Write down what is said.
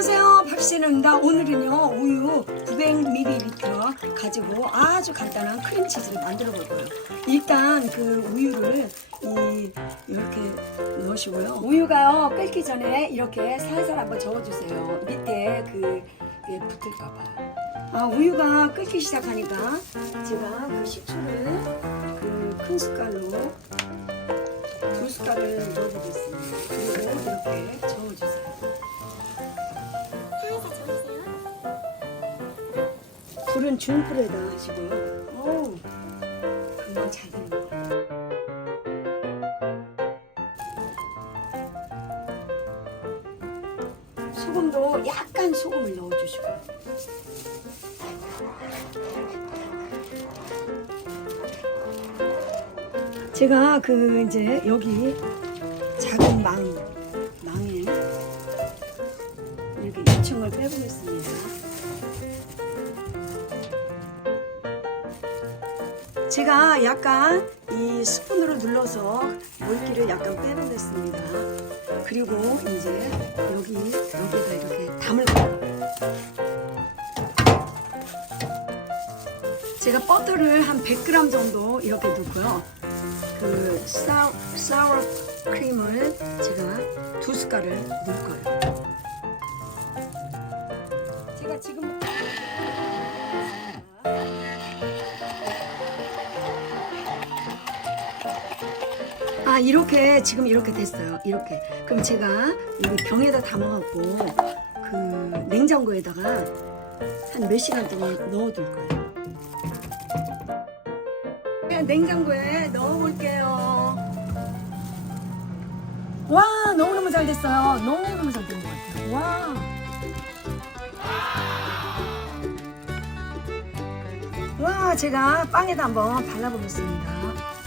안녕하세요, 박신우입니다. 오늘은요 우유 900ml 가지고 아주 간단한 크림치즈를 만들어 볼 거예요. 일단 그 우유를 이렇게 넣으시고요. 우유가요 끓기 전에 이렇게 살살 한번 저어주세요. 밑에 그게 붙을까봐. 우유가 끓기 시작하니까 제가 그 식초를 그 큰 숟갈로 2숟갈을 넣어보겠습니다. 그리고 이렇게 저어주세요. 불은 중불에다 하시고요. 어우, 금방 잘 되는 것 같아요. 소금도 약간 소금을 넣어주시고요. 제가 이제 여기 작은 망에 이렇게 유청을 빼보겠습니다. 제가 약간 이 스푼으로 눌러서 물기를 약간 빼보겠습니다. 그리고 이제 여기다 이렇게 담을 거예요. 제가 버터를 한 100g 정도 이렇게 넣고요. 그 사워 크림을 제가 2숟갈을 넣을 거예요. 제가 지금 이렇게 지금 이렇게 됐어요. 이렇게. 그럼 제가 여기 병에다 담아갖고 그 냉장고에다가 한 몇 시간 동안 넣어둘 거예요. 냉장고에 넣어볼게요. 와, 너무너무 잘 됐어요. 너무너무 잘 된 것 같아요. 와, 제가 빵에다 한번 발라보겠습니다.